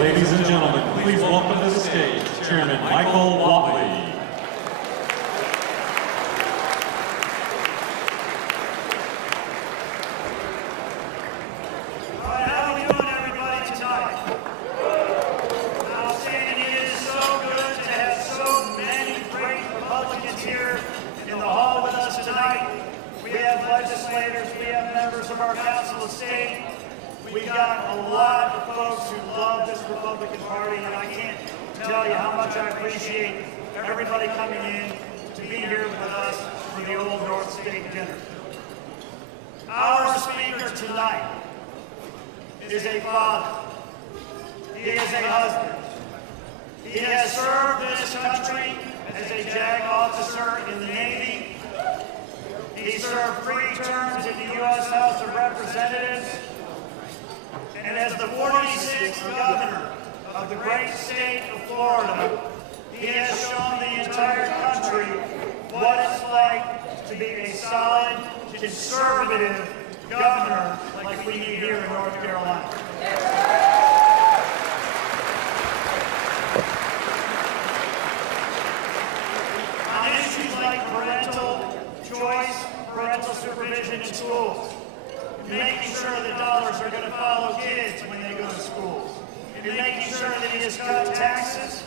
Ladies and gentlemen, please welcome to the stage Chairman Michael Watley. Legislators, we have members of our Council of State. We got a lot of folks who love this Republican Party, and I can't tell you how much I appreciate everybody coming in to be here with us for the Old North State Dinner. Our speaker tonight is a father. He is a husband. He has served this country as a JAG officer in the Navy. He served 3 terms in the U.S. House of Representatives, and as the 46th governor of the great state of Florida, he has shown the entire country what it's like to be a solid, conservative governor like we need here in North Carolina. On issues like parental choice, parental supervision in schools, making sure that dollars are going to follow kids when they go to schools, and making sure that he has cut taxes,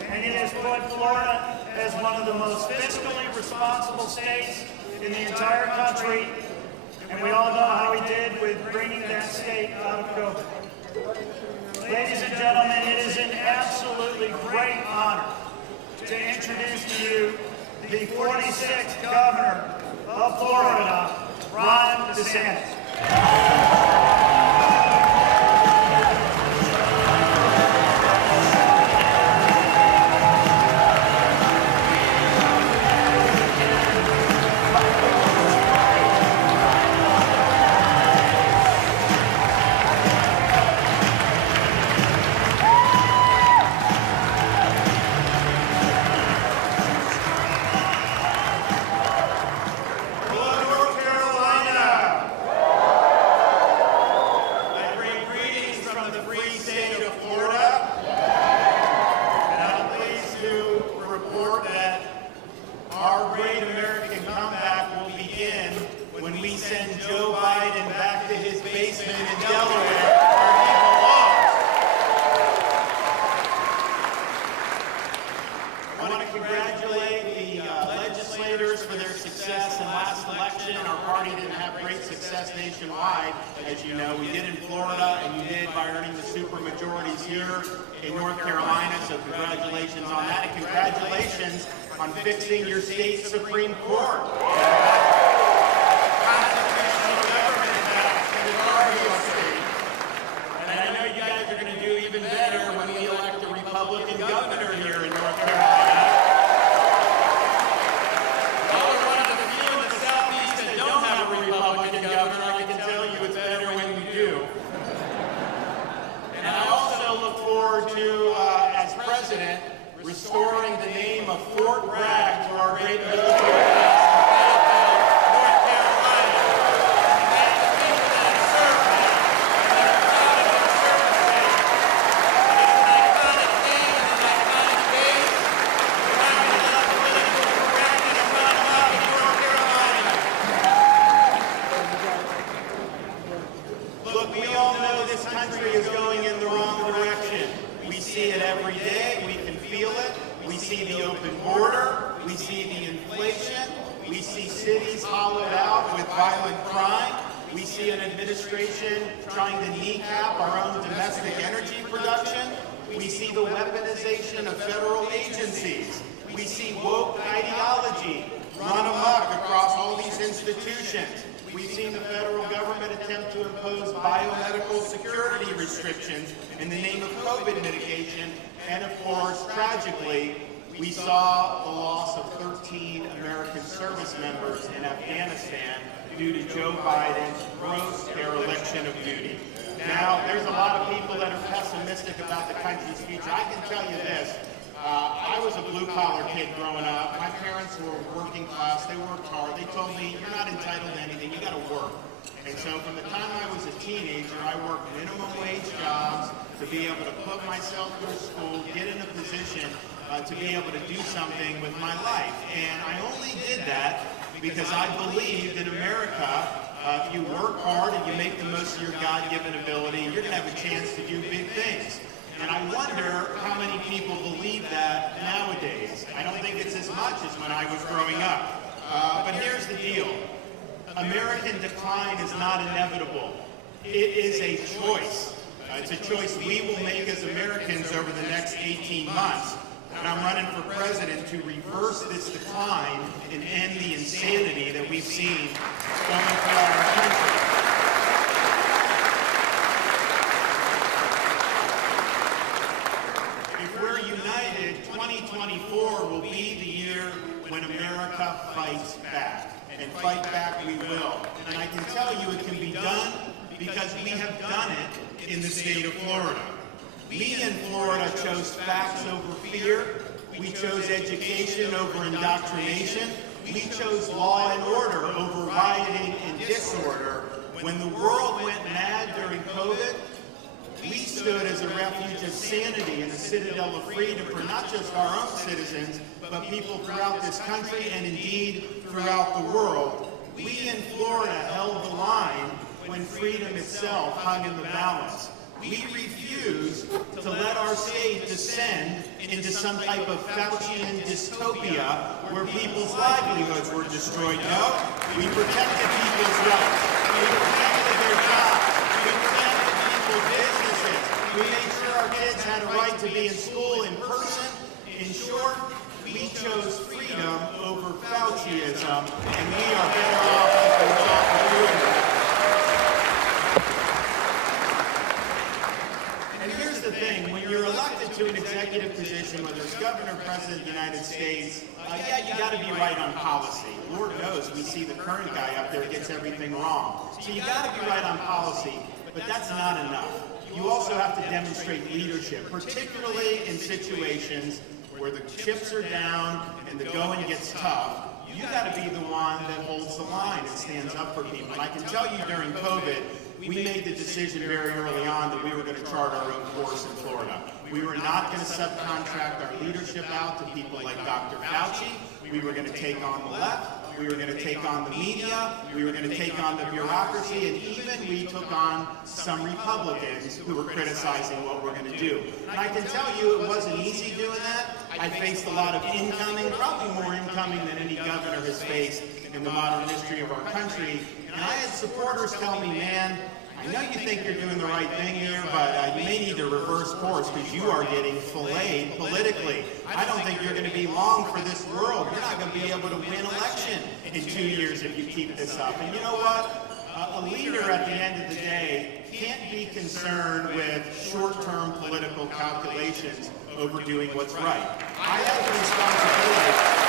and he has put Florida as one of the most fiscally responsible states in the entire country, and we all know how he did with bringing that state out of COVID. Ladies and gentlemen, it is an absolutely great honor to introduce to you the 46th governor of Florida, Ron DeSantis. Nationwide, as you know, we did in Florida, and you did by earning the super majorities here in North Carolina, so congratulations on that, and congratulations on fixing your state Supreme Court. Constitutional government back in the Cargill state. And I know you guys are going to do even better when we elect a Republican governor here in North Carolina. As president, restoring the name of Fort Bragg to our great military base in Fayetteville, North Carolina. And that's the people that have served me, and that are proud of our service day. It's an iconic thing and an iconic base. We're not going to allow political correctness to run amok in North Carolina. Look, we all know this country is going in the wrong direction. We see it every day, we can feel it. We see the open border, we see the inflation, we see cities hollowed out with violent crime. We see an administration trying to kneecap our own domestic energy production. We see the weaponization of federal agencies. We see woke ideology run amok across all these institutions. We've seen the federal government attempt to impose biomedical security restrictions in the name of COVID mitigation. And of course, tragically, we saw the loss of 13 American service members in Afghanistan due to Joe Biden's gross dereliction of duty. Now, there's a lot of people that are pessimistic about the country's future. I can tell you this. I was a blue-collar kid growing up. My parents were working class. They worked hard. They told me, you're not entitled to anything. You got to work. And so from the time I was a teenager, I worked minimum wage jobs to be able to put myself through school, get in a position to be able to do something with my life. And I only did that because I believed in America, if you work hard and you make the most of your God-given ability, you're going to have a chance to do big things. And I wonder how many people believe that nowadays. I don't think it's as much as when I was growing up. But here's the deal. American decline is not inevitable. It is a choice. It's a choice we will make as Americans over the next 18 months. And I'm running for president to reverse this decline and end the insanity that we've seen going throughout our country. If we're united, 2024 will be the year when America fights back. And fight back we will. And I can tell you it can be done because we have done it in the state of Florida. We in Florida chose facts over fear. We chose education over indoctrination. We chose law and order over rioting and disorder. When the world went mad during COVID, we stood as a refuge of sanity and a citadel of freedom for not just our own citizens, but people throughout this country and indeed throughout the world. We in Florida held the line when freedom itself hung in the balance. We refuse to let our state descend into some type of Faucian dystopia where people's livelihoods were destroyed. No, we protected people's rights. We protected their jobs. We protected people's businesses. We made sure our kids had a right to be in school in person. In short, we chose freedom over Fauciism, and we are better off as a result of doing that. And here's the thing, when you're elected to an executive position, whether it's governor, president of the United States, yeah, you got to be right on policy. Lord knows we see the current guy up there gets everything wrong. So you got to be right on policy, but that's not enough. You also have to demonstrate leadership, particularly in situations where the chips are down and the going gets tough. You got to be the one that holds the line and stands up for people. And I can tell you during COVID, we made the decision very early on that we were going to chart our own course in Florida. We were not going to subcontract our leadership out to people like Dr. Fauci. We were going to take on the left. We were going to take on the media. We were going to take on the bureaucracy. And even we took on some Republicans who were criticizing what we're going to do. And I can tell you it wasn't easy doing that. I faced a lot of incoming, probably more incoming than any governor has faced in the modern history of our country. And I had supporters tell me, man, I know you think you're doing the right thing here, but you may need to reverse course because you are getting filleted politically. I don't think you're going to be long for this world. You're not going to be able to win election in 2 years if you keep this up. And you know what? A leader at the end of the day can't be concerned with short-term political calculations over doing what's right. I have the responsibility.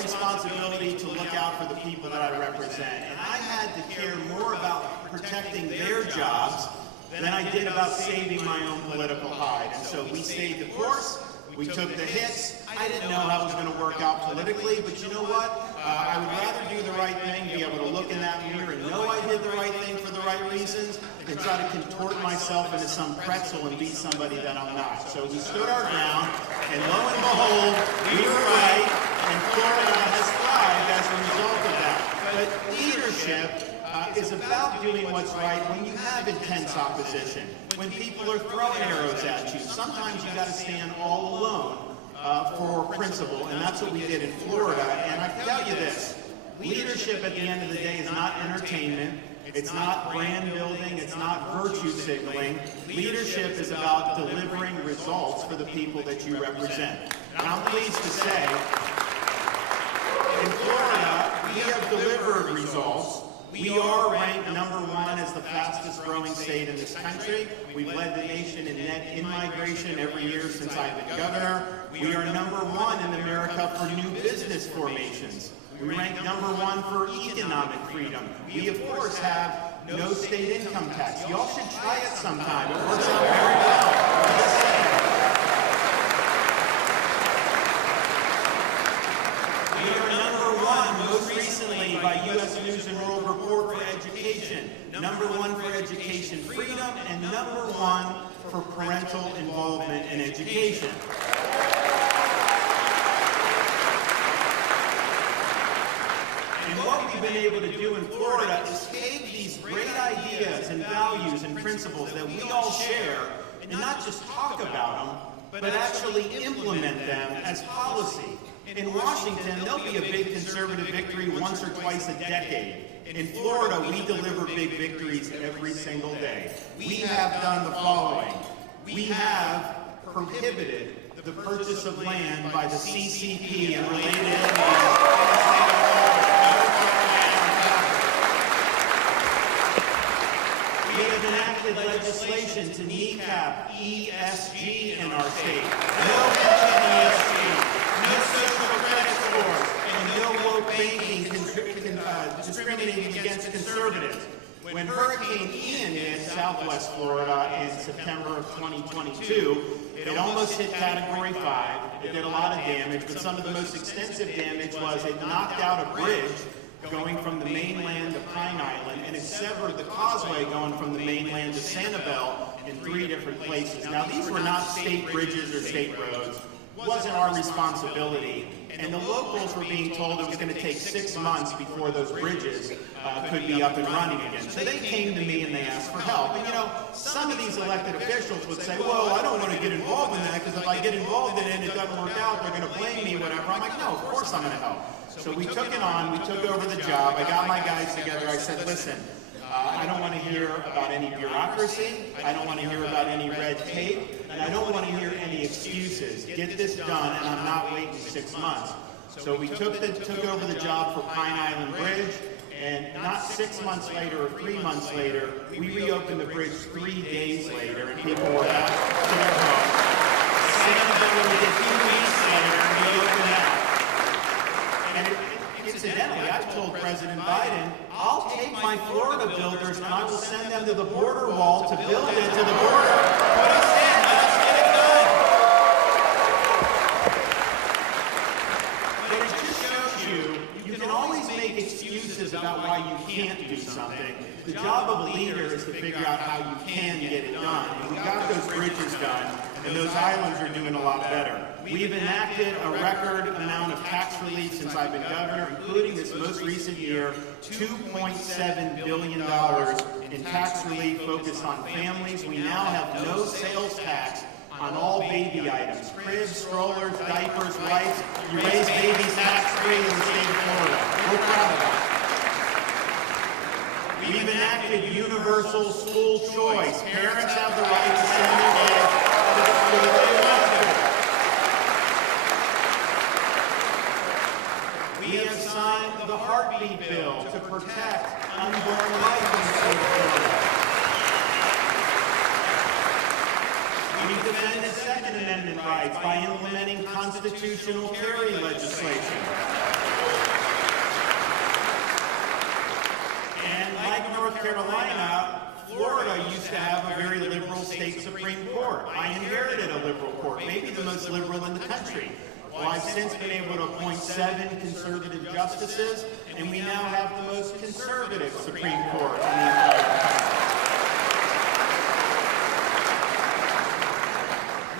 Responsibility to look out for the people that I represent. And I had to care more about protecting their jobs than I did about saving my own political hide. And so we stayed the course. We took the hits. I didn't know how it was going to work out politically, but you know what? I would rather do the right thing, be able to look in that mirror and know I did the right thing for the right reasons, than try to contort myself into some pretzel and be somebody that I'm not. So we stood our ground, and lo and behold, we were right, and Florida has thrived as a result of that. But leadership is about doing what's right when you have intense opposition, when people are throwing arrows at you. Sometimes you got to stand all alone for principle, and that's what we did in Florida. And I can tell you this, leadership at the end of the day is not entertainment. It's not brand building. It's not virtue signaling. Leadership is about delivering results for the people that you represent. And I'm pleased to say, in Florida, we have delivered results. We are ranked #1 as the fastest growing state in this country. We've led the nation in net in-migration every year since I've been governor. We are #1 in America for new business formations. We rank #1 for economic freedom. We, of course, have no state income tax. Y'all should try it sometime. It works out very well. recently by U.S. News and World Report for Education, #1 for education freedom and #1 for parental involvement in education. And what we've been able to do in Florida is take these great ideas and values and principles that we all share and not just talk about them, but actually implement them as policy. In Washington, there'll be a big conservative victory once or twice a decade. In Florida, we deliver big victories every single day. We have done the following. We have prohibited the purchase of land by the CCP and related entities. We have enacted legislation to kneecap ESG in our state. No ESG, no social credit scores, and no woke banking discriminating against conservatives. When Hurricane Ian hit Southwest Florida in September of 2022, it almost hit Category 5. It did a lot of damage, but some of the most extensive damage was it knocked out a bridge going from the mainland to Pine Island, and it severed the causeway going from the mainland to Sanibel in 3 different places. Now, these were not state bridges or state roads. It wasn't our responsibility, and the locals were being told it was going to take 6 months before those bridges could be up and running again. So they came to me and they asked for help. And you know, some of these elected officials would say, well, I don't want to get involved in that, because if I get involved in it and it doesn't work out, they're going to blame me, whatever. I'm like, no, of course I'm going to help. So we took it on, we took over the job, I got my guys together, I said, listen, I don't want to hear about any bureaucracy, I don't want to hear about any red tape, and I don't want to hear any excuses. Get this done, and I'm not waiting 6 months. So we took over the job for Pine Island Bridge, and not 6 months later or 3 months later, we reopened the bridge 3 days later, and people were back to their homes. Sanibel we did 2 weeks later, and we opened that. And incidentally, I've told President Biden, I'll take my Florida builders and I will send them to the border wall to build it to the border. Put us in, let us get it done. But it just shows you can always make excuses about why you can't do something. The job of a leader is to figure out how you can get it done. And we got those bridges done, and those islands are doing a lot better. We've enacted a record amount of tax relief since I've been governor, including this most recent year, $2.7 billion in tax relief focused on families. We now have no sales tax on all baby items, cribs, strollers, diapers, wipes. You raise babies tax-free in the state of Florida. We're proud of that. We've enacted universal school choice. Parents have the right to send their kids to the school they want to. We have signed the heartbeat bill to protect unborn life in the state of Florida. We defended Second Amendment rights by implementing constitutional carry legislation. And like North Carolina, Florida used to have a very liberal state Supreme Court. I inherited a liberal court, maybe the most liberal in the country. Well, I've since been able to appoint 7 conservative justices, and we now have the most conservative Supreme Court in the entire country.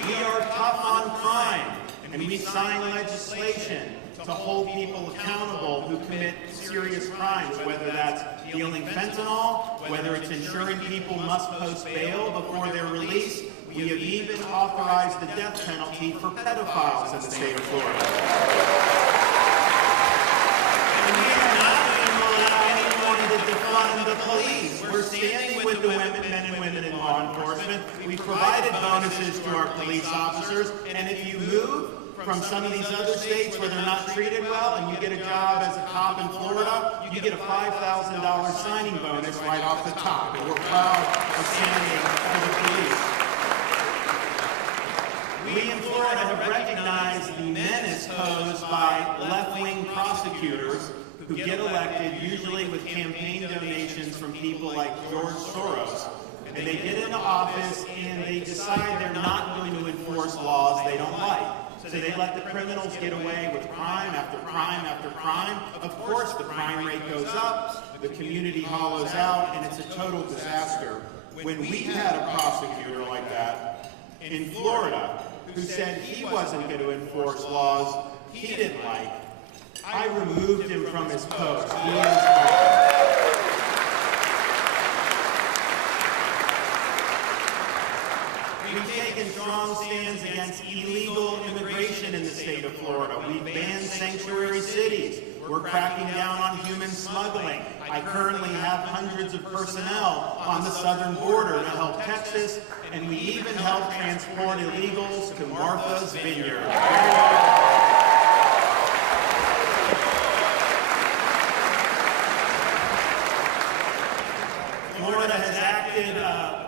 We are tough on crime, and we sign legislation to hold people accountable who commit serious crimes, whether that's dealing fentanyl, whether it's ensuring people must post bail before they're released. We have even authorized the death penalty for pedophiles in the state of Florida. And we are not going to allow anyone to defund the police. We're standing with the men and women in law enforcement. We've provided bonuses to our police officers, and if you move from some of these other states where they're not treated well and you get a job as a cop in Florida, you get a $5,000 signing bonus right off the top. And we're proud of standing for the police. We in Florida have recognized the menace posed by left-wing prosecutors who get elected usually with campaign donations from people like George Soros. And they get into office and they decide they're not going to enforce laws they don't like. So they let the criminals get away with crime after crime after crime. Of course, the crime rate goes up, the community hollows out, and it's a total disaster. When we had a prosecutor like that in Florida who said he wasn't going to enforce laws he didn't like, I removed him from his post. He is We've taken strong stands against illegal immigration in the state of Florida. We've banned sanctuary cities. We're cracking down on human smuggling. I currently have hundreds of personnel on the southern border to help Texas, and we even help transport illegals to Martha's Vineyard. Florida has acted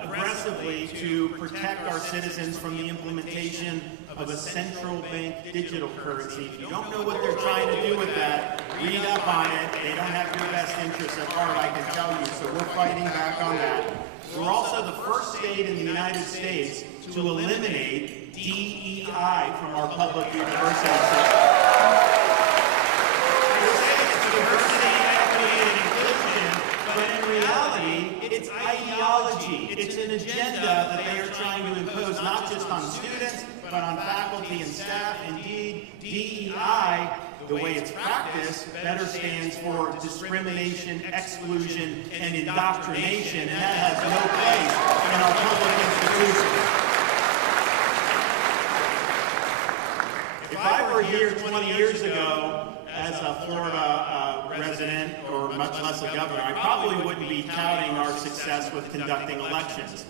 aggressively to protect our citizens from the implementation of a central bank digital currency. If you don't know what they're trying to do with that, read up on it. They don't have your best interests at heart, I can tell you, so we're fighting back on that. We're also the first state in the United States to eliminate DEI from our public university system. We're saying it's diversity, equity, and inclusion, but in reality, it's ideology. It's an agenda that they are trying to impose not just on students, but on faculty and staff. Indeed, DEI, the way it's practiced, better stands for discrimination, exclusion, and indoctrination, and that has no place in our public institutions. If I were here 20 years ago as a Florida resident, or much less a governor, I probably wouldn't be touting our success with conducting elections.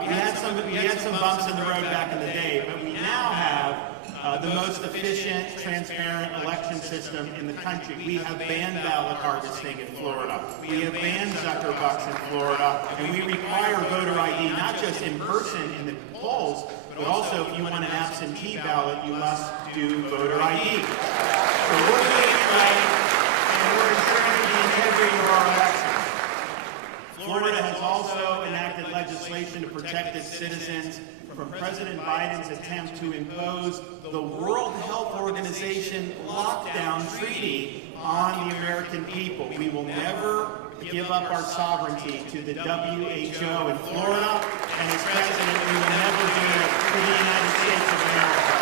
We had some bumps in the road back in the day, but we now have the most efficient, transparent election system in the country. We have banned ballot harvesting in Florida. We have banned Zuckerbucks in Florida, and we require voter ID not just in person in the polls, but also if you want an absentee ballot, you must do voter ID. So we're doing it right, and we're ensuring the integrity of our elections. Florida has also enacted legislation to protect its citizens from President Biden's attempt to impose the World Health Organization lockdown treaty on the American people. We will never give up our sovereignty to the WHO in Florida, and as president, we will never do it to the United States of America.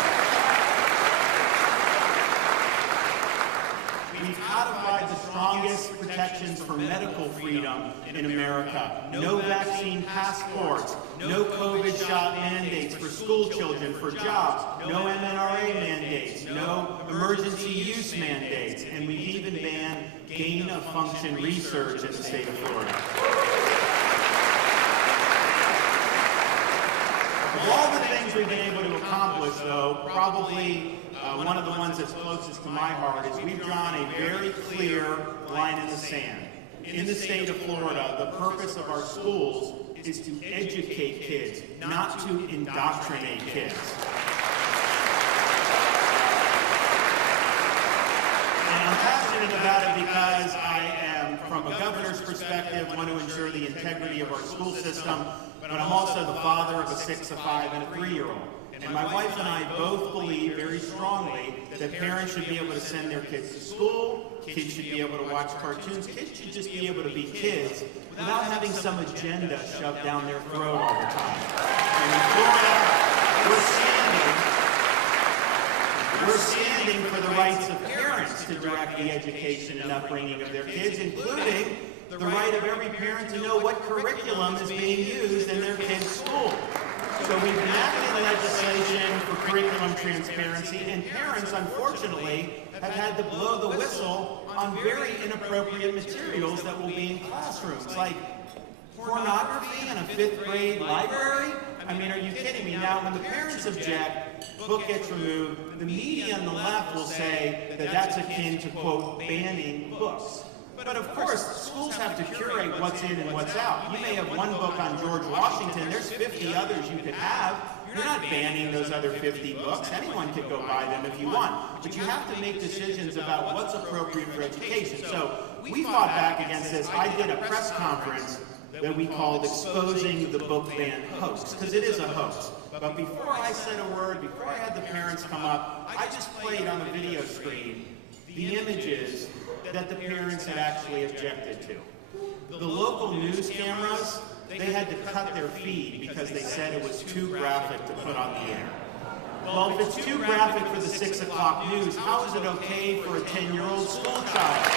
We've codified the strongest protections for medical freedom in America. No vaccine passports, no COVID shot mandates for school children, for jobs, no MNRA mandates, no emergency use mandates, and we've even banned gain-of-function research in the state of Florida. Of all the things we've been able to accomplish, though, probably one of the ones that's closest to my heart is we've drawn a very clear line in the sand. In the state of Florida, the purpose of our schools is to educate kids, not to indoctrinate kids. And I'm passionate about it because I am, from a governor's perspective, want to ensure the integrity of our school system, but I'm also the father of a 6, a 5, and a 3-year-old. And my wife and I both believe very strongly that parents should be able to send their kids to school, kids should be able to watch cartoons, kids should just be able to be kids without having some agenda shoved down their throat all the time. And in Florida, we're standing for the rights of parents to direct the education and upbringing of their kids, including the right of every parent to know what curriculum is being used in their kids' school. So we've enacted legislation for curriculum transparency, and parents, unfortunately, have had to blow the whistle on very inappropriate materials that will be in classrooms, like pornography in a 5th grade library. I mean, are you kidding me? Now, when the parents object, book gets removed, the media on the left will say that that's akin to, quote, banning books. But of course, schools have to curate what's in and what's out. You may have one book on George Washington, there's 50 others you could have. You're not banning those other 50 books. Anyone could go buy them if you want. But you have to make decisions about what's appropriate for education. So we fought back against this. I did a press conference that we called Exposing the Book Ban Hoax, because it is a hoax. But before I said a word, before I had the parents come up, I just played on the video screen the images that the parents had actually objected to. The local news cameras, they had to cut their feed because they said it was too graphic to put on the air. Well, if it's too graphic for the 6 o'clock news, how is it okay for a 10-year-old school child?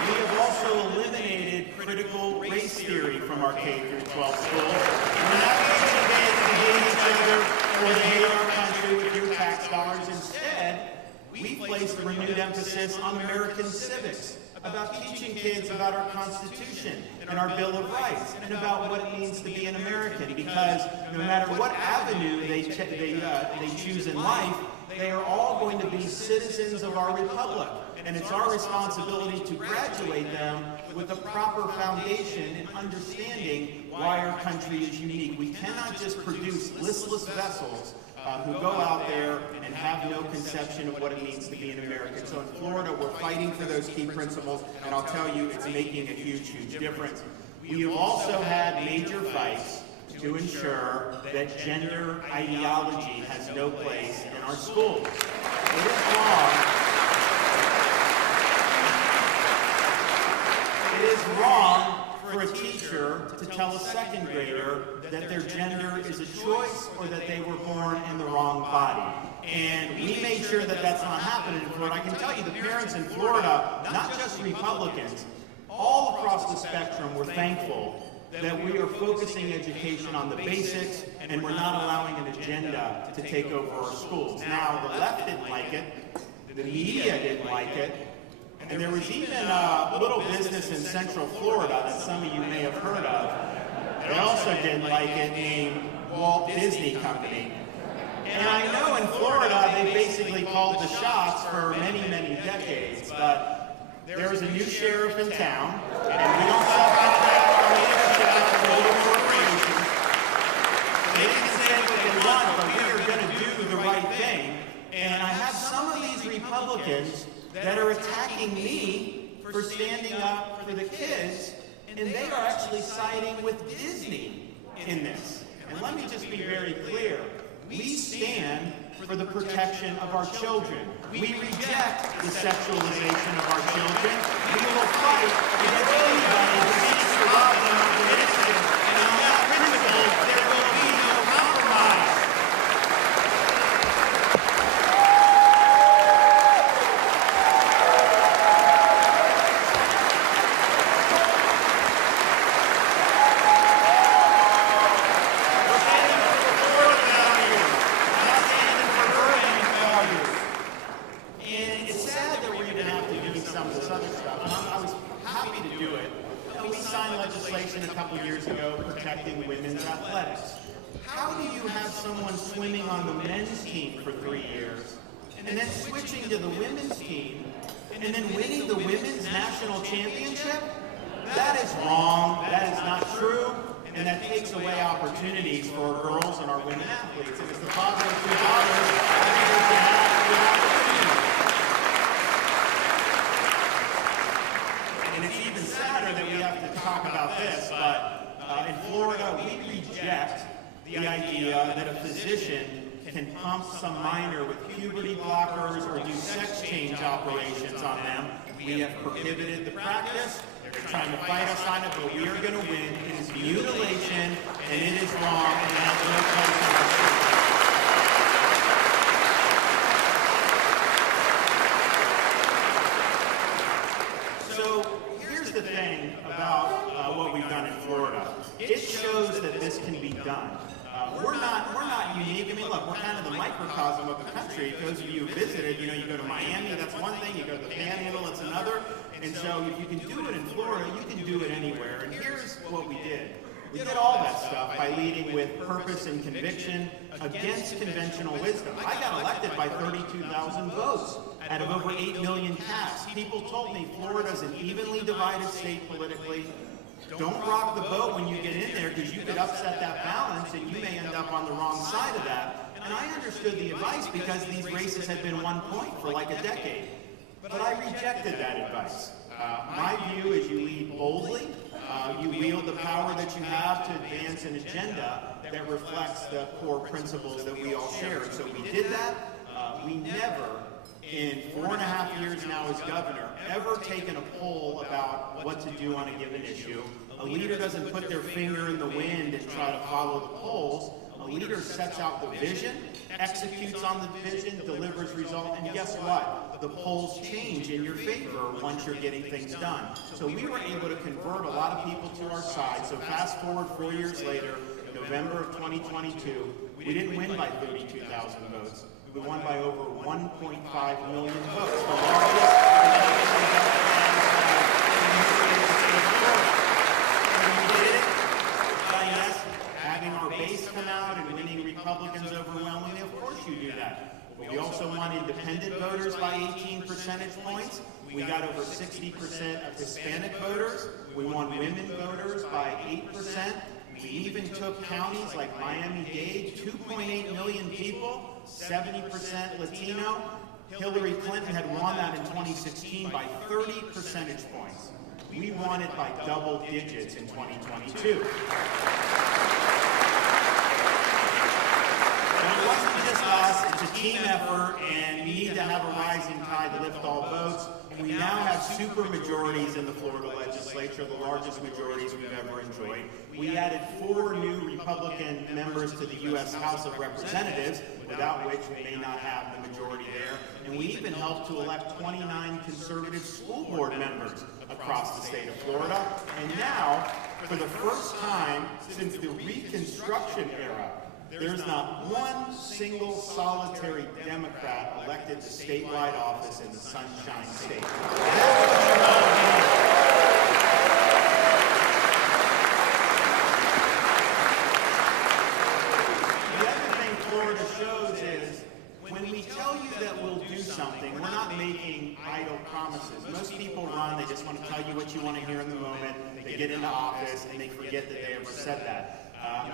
We have also eliminated critical race theory from our K-12 schools. We're not teaching kids to hate each other or to hate our country with your tax dollars. Instead, we place the renewed emphasis on American civics, about teaching kids about our Constitution and our Bill of Rights, and about what it means to be an American, because no matter what avenue they choose in life, they are all going to be citizens of our republic. And it's our responsibility to graduate them with a proper foundation in understanding why our country is unique. We cannot just produce listless vessels who go out there and have no conception of what it means to be an American. So in Florida, we're fighting for those key principles, and I'll tell you, it's making a huge, huge difference. We have also had major fights to ensure that gender ideology has no place in our schools. It is wrong. It is wrong for a teacher to tell a second grader that their gender is a choice or that they were born in the wrong body. And we made sure that that's not happening in Florida. I can tell you the parents in Florida, not just Republicans, all across the spectrum were thankful that we are focusing education on the basics and we're not allowing an agenda to take over our schools. Now, the left didn't like it, the media didn't like it, and there was even a little business in Central Florida that some of you may have heard of. They also didn't like it, named Walt Disney Company. And I know in Florida they basically called the shots for many, many decades, but there's a new sheriff in town, and we don't subcontract our leadership to little corporations. They didn't say what they want, but we are going to do the right thing. And I have some of these Republicans that are attacking me for standing up for the kids, and they are actually siding with Disney in this. And let me just be very clear. We stand for the protection of our children. We reject the sexualization of our children. We will fight against anybody who seeks to rob them of their innocence. And on that principle, there will be no compromise. A couple years ago protecting women's athletics. How do you have someone swimming on the men's team for 3 years and then switching to the women's team and then winning the women's national championship? That is wrong, that is not true, and that takes away opportunities for our girls and our women athletes. And as the father of two daughters, I think we should have good opportunities. And it's even sadder that we have to talk about this, but in Florida, we reject the idea that a physician can pump some minor with puberty blockers or do sex change operations on them. We have prohibited the practice. They're trying to fight us on it, but we are going to win. It is mutilation, and it is wrong, and it has no place in our state. The thing about what we've done in Florida, it shows that this can be done. We're not unique. I mean, look, we're kind of the microcosm of the country. Those of you who visited, you know, you go to Miami, that's one thing. You go to the Panhandle, that's another. And so if you can do it in Florida, you can do it anywhere. And here's what we did. We did all that stuff by leading with purpose and conviction against conventional wisdom. I got elected by 32,000 votes out of over 8 million cast. People told me Florida's an evenly divided state politically. Don't rock the boat when you get in there because you could upset that balance and you may end up on the wrong side of that. And I understood the advice because these races had been 1 point for like a decade. But I rejected that advice. My view is you lead boldly, you wield the power that you have to advance an agenda that reflects the core principles that we all share. And so we did that. We never, in 4.5 years now as governor, ever taken a poll about what to do on a given issue. A leader doesn't put their finger in the wind and try to follow the polls. A leader sets out the vision, executes on the vision, delivers results, and guess what? The polls change in your favor once you're getting things done. So we were able to convert a lot of people to our side. So fast forward 4 years later, November of 2022, we didn't win by 32,000 votes. We won by over 1.5 million votes. The largest having our base come out and winning Republicans overwhelmingly, of course you do that. We also won independent voters by 18 percentage points. We got over 60% of Hispanic voters. We won women voters by 8%. We even took counties like Miami-Dade, 2.8 million people, 70% Latino. Hillary Clinton had won that in 2016 by 30 percentage points. We won it by double digits in 2022. It wasn't just us, it's a team effort, and we need to have a rising tide to lift all boats. We now have super majorities in the Florida legislature, the largest majorities we've ever enjoyed. We added 4 new Republican members to the U.S. House of Representatives, without which we may not have the majority there. And we even helped to elect 29 conservative school board members across the state of Florida. And now, for the first time since the Reconstruction era, there's not one single solitary Democrat elected to statewide office in the Sunshine State. The other thing Florida shows is when we tell you that we'll do something, we're not making idle promises. Most people run, they just want to tell you what you want to hear in the moment. They get into office and they forget that they ever said that.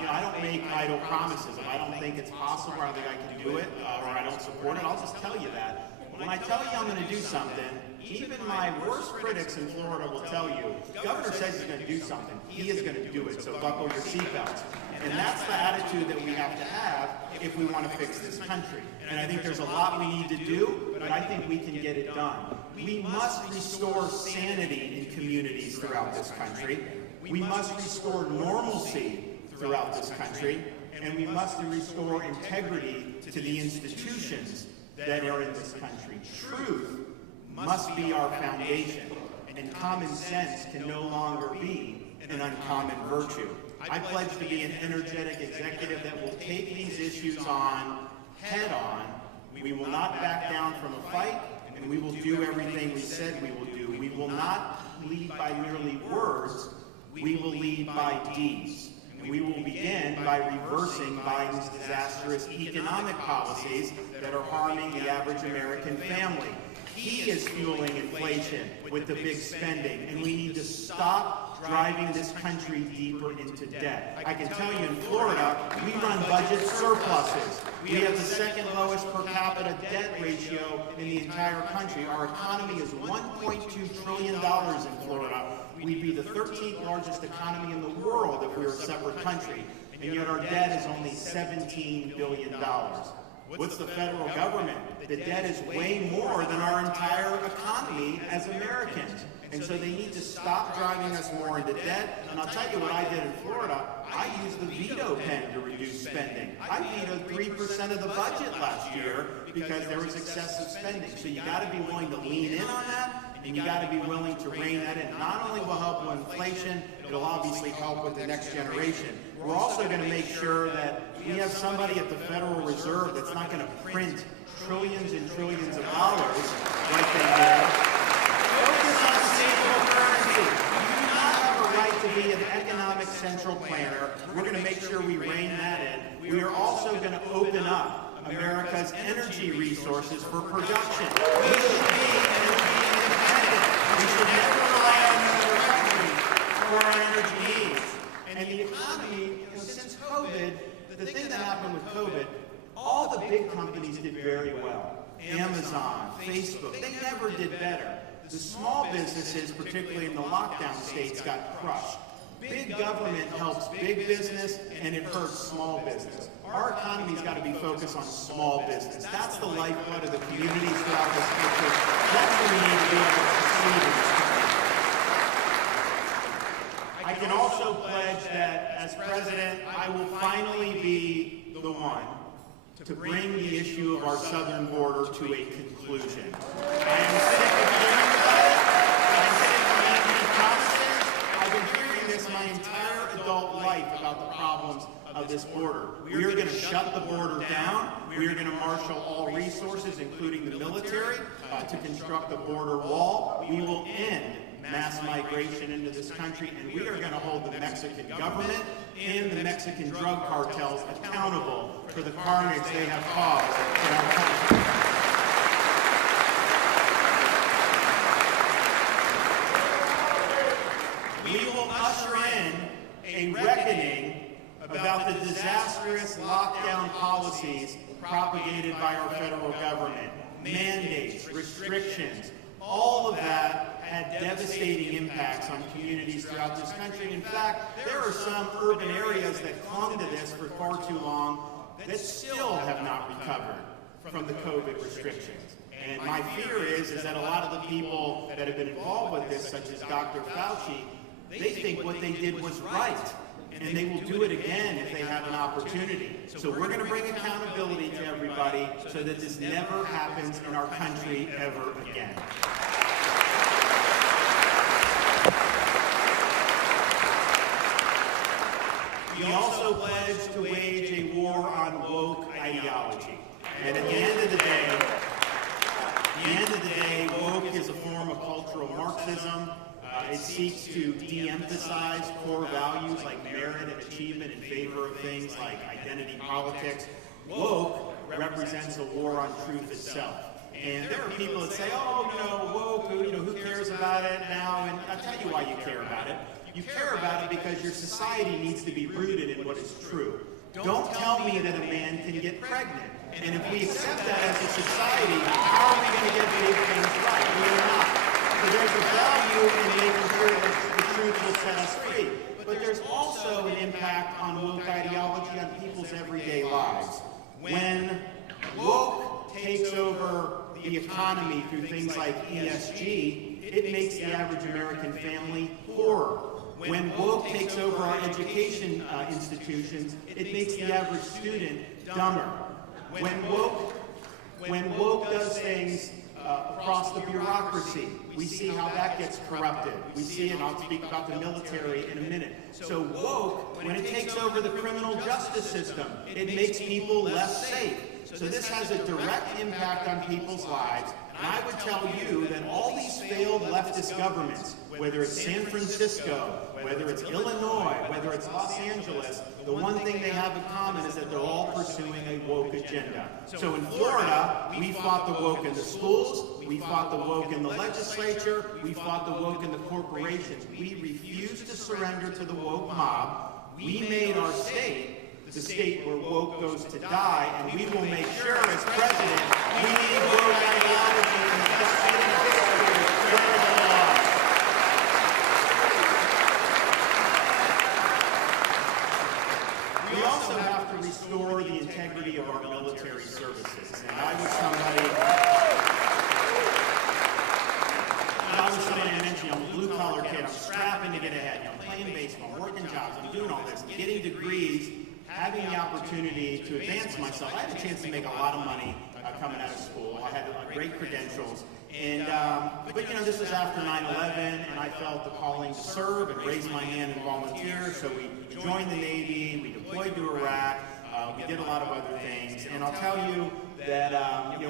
I don't make idle promises. If I don't think it's possible or I think I can do it or I don't support it, I'll just tell you that. When I tell you I'm going to do something, even my worst critics in Florida will tell you, Governor says he's going to do something. He is going to do it, so buckle your seatbelts. And that's the attitude that we have to have if we want to fix this country. And I think there's a lot we need to do, but I think we can get it done. We must restore sanity in communities throughout this country. We must restore normalcy throughout this country, and we must restore integrity to the institutions that are in this country. Truth must be our foundation, and common sense can no longer be an uncommon virtue. I pledge to be an energetic executive that will take these issues on head on. We will not back down from a fight, and we will do everything we said we will do. We will not lead by merely words, we will lead by deeds. We will begin by reversing Biden's disastrous economic policies that are harming the average American family. He is fueling inflation with the big spending, and we need to stop driving this country deeper into debt. I can tell you in Florida, we run budget surpluses. We have the second lowest per capita debt ratio in the entire country. Our economy is $1.2 trillion in Florida. We'd be the 13th largest economy in the world if we were a separate country, and yet our debt is only $17 billion. What's the federal government? The debt is way more than our entire economy as Americans. And so they need to stop driving us more into debt. And I'll tell you what I did in Florida. I used the veto pen to reduce spending. I vetoed 3% of the budget last year because there was excessive spending. So you got to be willing to lean in on that, and you got to be willing to rein that in. Not only will help with inflation, it'll obviously help with the next generation. We're also going to make sure that we have somebody at the Federal Reserve that's not going to print trillions and trillions of dollars like they did. Focus on stable currency. You do not have a right to be an economic central planner. We're going to make sure we rein that in. We are also going to open up America's energy resources for production. We should be energy independent. We should never rely on another country for our energy needs. And the economy, since COVID, the thing that happened with COVID, All the big companies did very well. Amazon, Facebook, they never did better. The small businesses, particularly in the lockdown states, got crushed. Big government helps big business, and it hurts small business. Our economy's got to be focused on small business. That's the lifeblood of the communities throughout this country. That's what we need to be able to succeed in this country. I can also pledge that, as president, I will finally be the one to bring the issue of our southern border to a conclusion. I am sick of hearing about it. I'm sick of making promises. I've been hearing this my entire adult life about the problems of this border. We are going to shut the border down. We are going to marshal all resources, including the military, to construct the border wall. We will end mass migration into this country, and we are going to hold the Mexican government and the Mexican drug cartels accountable for the carnage they have caused in our country. We will usher in a reckoning about the disastrous lockdown policies propagated by our federal government. Mandates, restrictions, all of that had devastating impacts on communities throughout this country. In fact, there are some urban areas that clung to this for far too long that still have not recovered from the COVID restrictions. And my fear is that a lot of the people that have been involved with this, such as Dr. Fauci, they think what they did was right, and they will do it again if they have an opportunity. So we're going to bring accountability to everybody so that this never happens in our country ever again. We also pledge to wage a war on woke ideology. And at the end of the day, woke is a form of cultural Marxism. It seeks to de-emphasize core values like merit and achievement in favor of things like identity politics. Woke represents a war on truth itself. And there are people that say, oh, woke, who cares about it now? And I'll tell you why you care about it. You care about it because your society needs to be rooted in what is true. Don't tell me that a man can get pregnant. And if we accept that as a society, how are we going to get big things right? We are not. So there's a value in making sure that the truth will set us free. But there's also an impact on woke ideology on people's everyday lives. When woke takes over the economy through things like ESG, it makes the average American family poorer. When woke takes over our education institutions, it makes the average student dumber. When woke does things across the bureaucracy, we see how that gets corrupted. We see, and I'll speak about the military in a minute. So woke, when it takes over the criminal justice system, it makes people less safe. So this has a direct impact on people's lives. And I would tell you that all these failed leftist governments, whether it's San Francisco, whether it's Illinois, whether it's Los Angeles, the one thing they have in common is that they're all pursuing a woke agenda. So in Florida, we fought the woke in the schools, we fought the woke in the legislature, we fought the woke in the corporations. We refused to surrender to the woke mob. We made our state the state where woke goes to die, and we will make sure, as president, we need woke ideology in the best state in history to better the law. We also have to restore the integrity of our military services. And I was somebody mentioned, I'm a blue-collar kid, I'm scrapping to get ahead, I'm playing baseball, working jobs, I'm doing all this, I'm getting degrees, having the opportunity to advance myself. I had a chance to make a lot of money coming out of school. I had great credentials. And, but this was after 9/11, and I felt the calling to serve and raise my hand and volunteer. So we joined the Navy, we deployed to Iraq, we did a lot of other things. And I'll tell you that,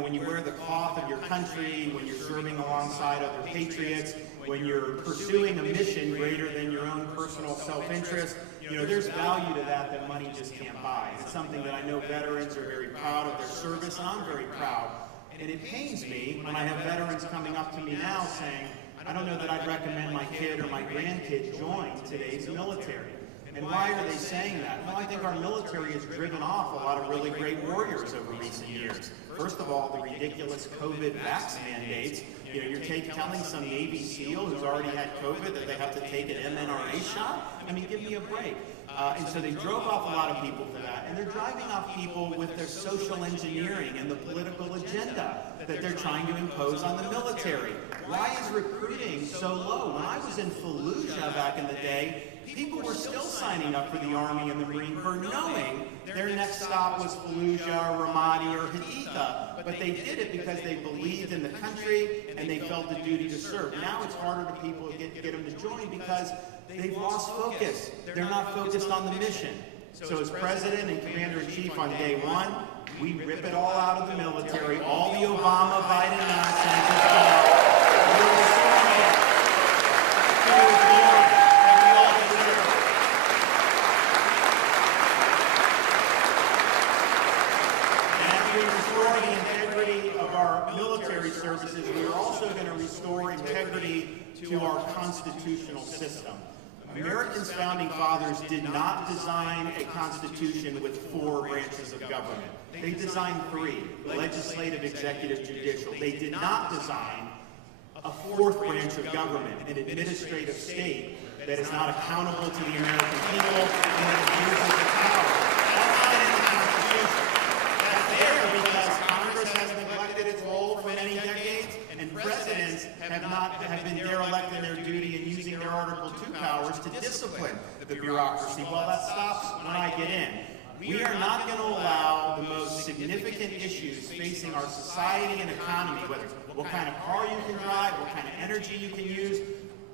when you wear the cloth of your country, when you're serving alongside other patriots, when you're pursuing a mission greater than your own personal self-interest, there's value to that money just can't buy. It's something that I know veterans are very proud of their service, and I'm very proud. And it pains me when I have veterans coming up to me now saying, I don't know that I'd recommend my kid or my grandkid join today's military. And why are they saying that? Well, I think our military has driven off a lot of really great warriors over recent years. First of all, the ridiculous COVID vax mandates. You know, you're telling some Navy SEAL who's already had COVID that they have to take an mRNA shot? I mean, give me a break. And so they drove off a lot of people for that. And they're driving off people with their social engineering and the political agenda that they're trying to impose on the military. Why is recruiting so low? When I was in Fallujah back in the day, people were still signing up for the Army and the Marine Corps knowing their next stop was Fallujah or Ramadi or Haditha. But they did it because they believed in the country and they felt the duty to serve. Now it's harder to people to get them to join because they've lost focus. They're not focused on the mission. So as President and Commander-in-Chief on day one, we rip it all out of the military. All the Obama, Biden nonsense is gone. We're restoring it to the glory that we all deserve. And as we restore the integrity of our military services, we are also going to restore integrity to our constitutional system. Americans' founding fathers did not design a constitution with 4 branches of government. They designed 3, legislative, executive, judicial. They did not design a 4th branch of government, an administrative state that is not accountable to the American people and that abuses its power. That's not in the Constitution. That's there because Congress has neglected its role for many decades, and presidents have been derelict in their duty in using their Article 2 powers to discipline the bureaucracy. Well, that stops when I get in. We are not going to allow the most significant issues facing our society and economy, whether it's what kind of car you can drive, what kind of energy you can use,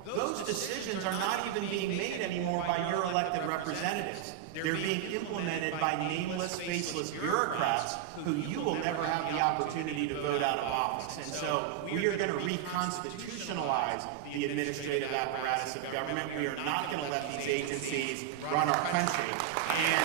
those decisions are not even being made anymore by your elected representatives. They're being implemented by nameless, faceless bureaucrats who you will never have the opportunity to vote out of office. And so we are going to reconstitutionalize the administrative apparatus of government. We are not going to let these agencies run our country. And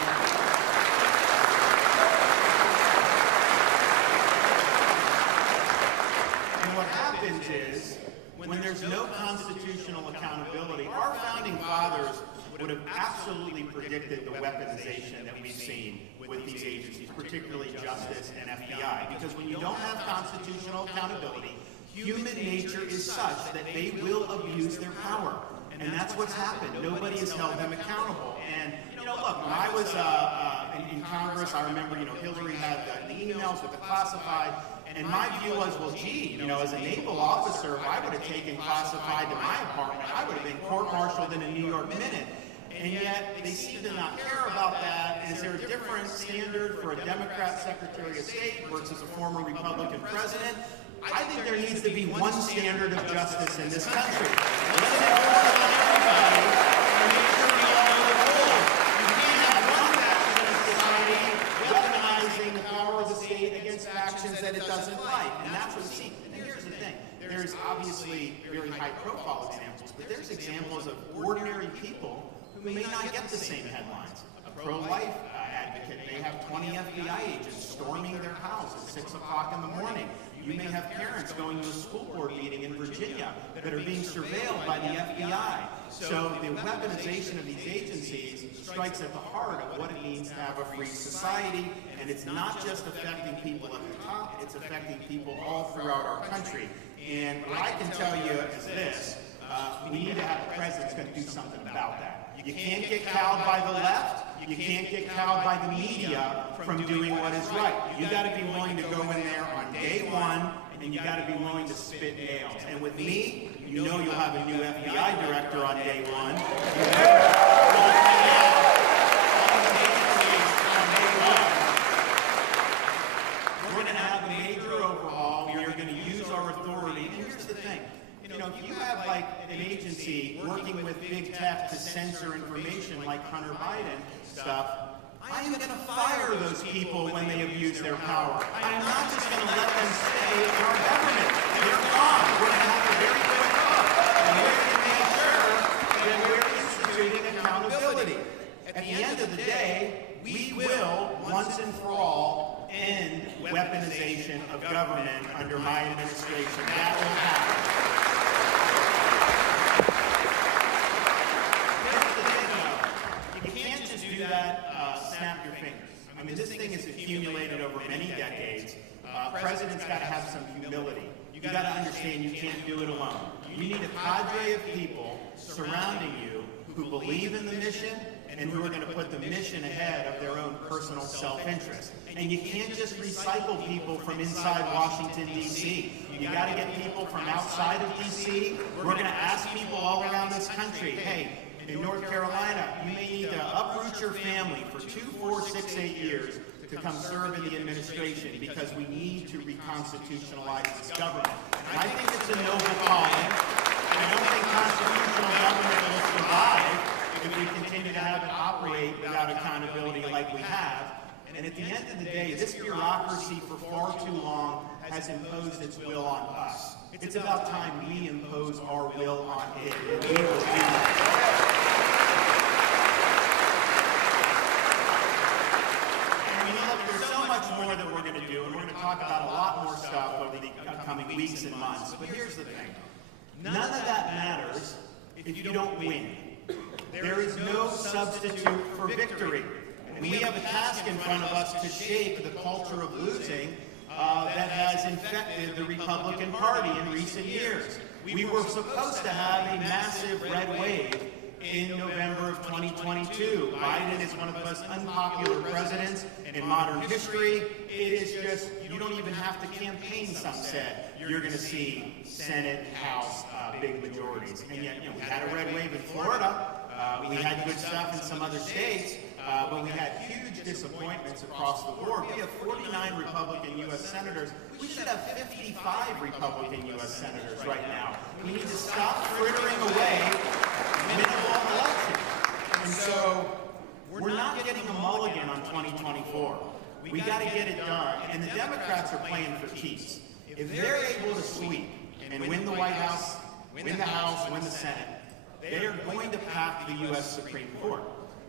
what happens is, when there's no constitutional accountability, our founding fathers would have absolutely predicted the weaponization that we've seen with these agencies, particularly Justice and FBI. Because when you don't have constitutional accountability, human nature is such that they will abuse their power. And that's what's happened. Nobody has held them accountable. And, you know, look, when I was in Congress, I remember, Hillary had the emails with the classified. And my view was, well, gee, as a naval officer, if I would have taken classified to my apartment, I would have been court-martialed in a New York minute. And yet, they seem to not care about that. Is there a different standard for a Democrat Secretary of State versus a former Republican president? I think there needs to be one standard of justice in this country. Let's enforce it on everybody and make sure we all know the rules. You can't have one faction of society weaponizing the power of the state against factions that it doesn't like. And that's what we see. And here's the thing. There's obviously very high-profile examples, but there's examples of ordinary people who may not get the same headlines. A pro-life advocate may have 20 FBI agents storming their house at 6 o'clock in the morning. You may have parents going to a school board meeting in Virginia that are being surveilled by the FBI. So the weaponization of these agencies strikes at the heart of what it means to have a free society, and it's not just affecting people at the top, it's affecting people all throughout our country. And what I can tell you is this, we need to have a president that's going to do something about that. You can't get cowed by the left. You can't get cowed by the media from doing what is right. You got to be willing to go in there on day one, and you got to be willing to spit nails. And with me, you'll have a new FBI director on day one. We're going to have a major overhaul. We are going to use our authority. And here's the thing. If you have an agency working with big tech to censor information like Hunter Biden stuff, I am going to fire those people when they abuse their power. I'm not just going to let them stay in our government. They're gone. We're going to have a very quick look. And we're going to make sure that we're instituting accountability. At the end of the day, we will, once and for all, end weaponization of government under my administration. That will happen. You I mean, this thing has accumulated over many decades. President's got to have some humility. You got to understand you can't do it alone. You need a cadre of people surrounding you who believe in the mission and who are going to put the mission ahead of their own personal self-interest. And you can't just recycle people from inside Washington, D.C. You got to get people from outside of D.C. We're going to ask people all around this country, hey, in North Carolina, you may need to uproot your family for 2, 4, 6, 8 years to come serve in the administration because we need to reconstitutionalize this government. And I think it's a noble calling. I don't think constitutional government will survive if we continue to have it operate without accountability like we have. And at the end of the day, this bureaucracy for far too long has imposed its will on us. It's about time we impose our will on it, and we will do that. More that we're going to do, and we're going to talk about a lot more stuff over the coming weeks and months. But here's the thing. None of that matters if you don't win. There is no substitute for victory. And we have a task in front of us to shape the culture of losing that has infected the Republican Party in recent years. We were supposed to have a massive red wave in November of 2022. Biden is one of the most unpopular presidents in modern history. It is just, you don't even have to campaign, some said. You're going to see Senate, House, big majorities. And yet, we had a red wave in Florida. We had good stuff in some other states, but we had huge disappointments across the board. We have 49 Republican U.S. senators. We should have 55 Republican U.S. senators right now. We need to stop frittering away mid-fall election. And so we're not getting a mulligan on 2024. We got to get it done. And the Democrats are playing for keeps. If they're able to sweep and win the White House, win the House, win the Senate, they are going to pack the U.S. Supreme Court.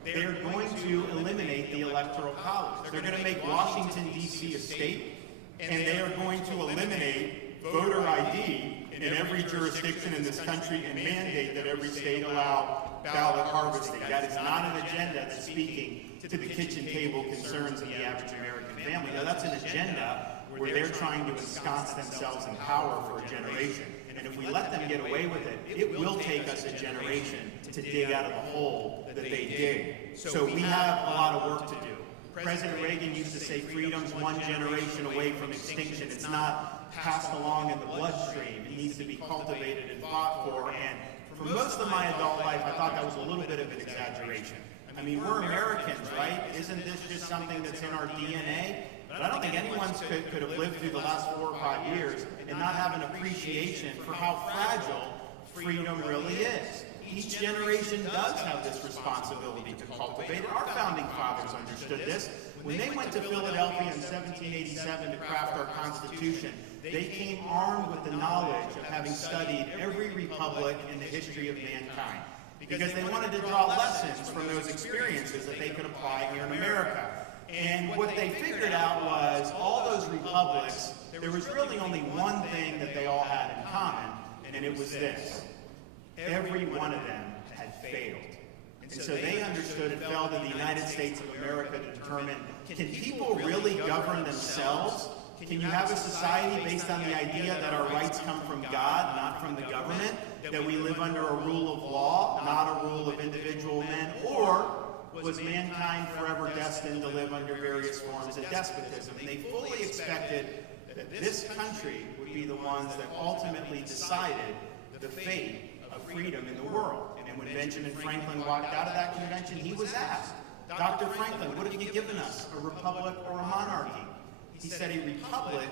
They are going to eliminate the Electoral College. They're going to make Washington, D.C. a state, and they are going to eliminate voter ID in every jurisdiction in this country and mandate that every state allow ballot harvesting. That is not an agenda that's speaking to the kitchen table concerns of the average American family. No, that's an agenda where they're trying to ensconce themselves in power for a generation. And if we let them get away with it, it will take us a generation to dig out of the hole that they dig. So we have a lot of work to do. President Reagan used to say freedom's one generation away from extinction. It's not passed along in the bloodstream. It needs to be cultivated and fought for. And for most of my adult life, I thought that was a little bit of an exaggeration. I mean, we're Americans, right? Isn't this just something that's in our DNA? But I don't think anyone could have lived through the last 4 or 5 years and not have an appreciation for how fragile freedom really is. Each generation does have this responsibility to cultivate it. Our founding fathers understood this. When they went to Philadelphia in 1787 to craft our Constitution, they came armed with the knowledge of having studied every republic in the history of mankind, because they wanted to draw lessons from those experiences that they could apply here in America. And what they figured out was all those republics, there was really only one thing that they all had in common, and it was this. Every one of them had failed. And so they understood it fell to the United States of America to determine, can people really govern themselves? Can you have a society based on the idea that our rights come from God, not from the government? That we live under a rule of law, not a rule of individual men? Or was mankind forever destined to live under various forms of despotism? And they fully expected that this country would be the ones that ultimately decided the fate of freedom in the world. And when Benjamin Franklin walked out of that convention, he was asked, Dr. Franklin, what have you given us, a republic or a monarchy? He said, a republic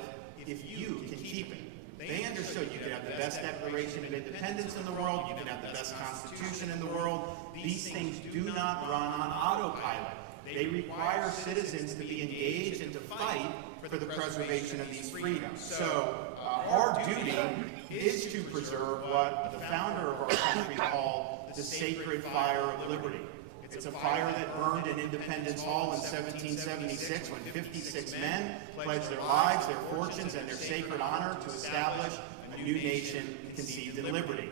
if you can keep it. They understood you could have the best Declaration of Independence in the world, you could have the best Constitution in the world. These things do not run on autopilot. They require citizens to be engaged and to fight for the preservation of these freedoms. So our duty is to preserve what the founder of our country called the sacred fire of liberty. It's a fire that burned in Independence Hall in 1776 when 56 men pledged their lives, their fortunes, and their sacred honor to establish a new nation conceived in liberty.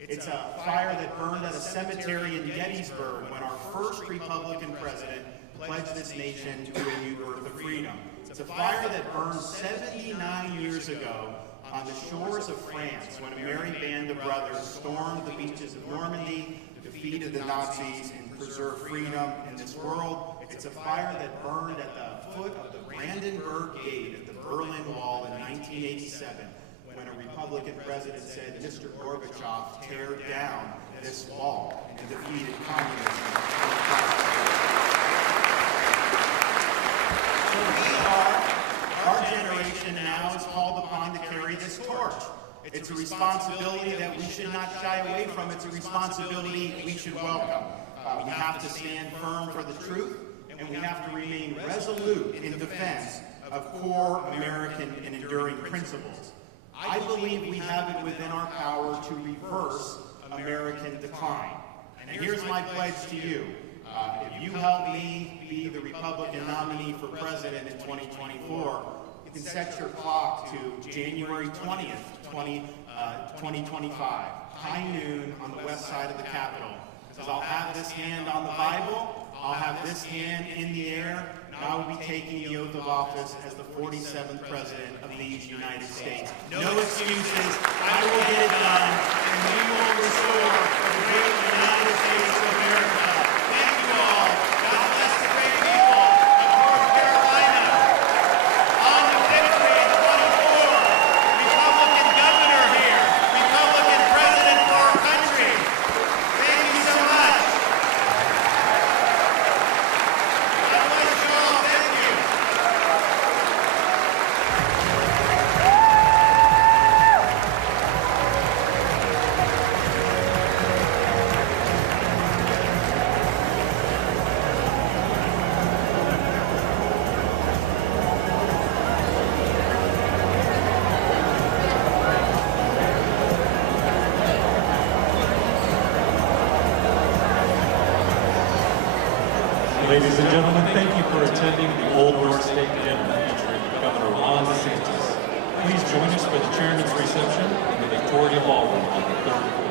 It's a fire that burned at a cemetery in Gettysburg when our first Republican president pledge this nation to a new birth of freedom. It's a fire that burned 79 years ago on the shores of France when a merry band of brothers stormed the beaches of Normandy, defeated the Nazis, and preserved freedom in this world. It's a fire that burned at the foot of the Brandenburg Gate at the Berlin Wall in 1987 when a Republican president said, "Mr. Gorbachev, tear down this wall," and defeated communism. So our generation now is called upon to carry this torch. It's a responsibility that we should not shy away from. It's a responsibility we should welcome. We have to stand firm for the truth, and we have to remain resolute in defense of core American and enduring principles. I believe we have it within our power to reverse American decline. And here's my pledge to you. If you help me be the Republican nominee for president in 2024, you can set your clock to January 20th, 2025, high noon on the west side of the Capitol. Because I'll have this hand on the Bible, I'll have this hand in the air, and I will be taking the oath of office as the 47th President of these United States. No excuses, I will get it done, and we will restore the great United States of America. Thank you all. God bless the great people of North Carolina. On the victory in 24, Republican governor here, Republican president for our country. Thank you so much. God bless you all. Thank you. Ladies and gentlemen, thank you for attending the Old North State Dinner featuring Governor Ron DeSantis. Please join us for the chairman's reception in the Victoria Ballroom on the third floor.